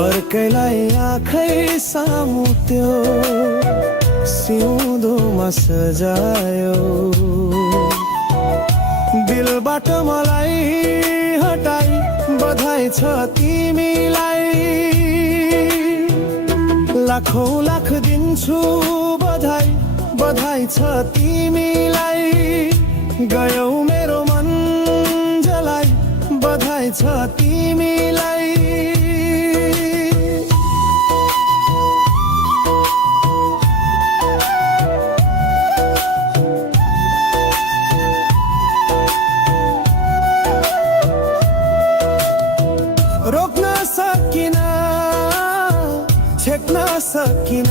अर्कैलाई आँखै सामु त्यो सिउँदोमा सजायो, दिलबाट मलाई हटाई बधाई छ तिमीलाई। लाखौं लाख दिन्छु बधाई, बधाई छ तिमीलाई। गयौ मेरो मन जलाई, बधाई छ तिमीलाई। रोक्न सकिन, छेक्न सकिन,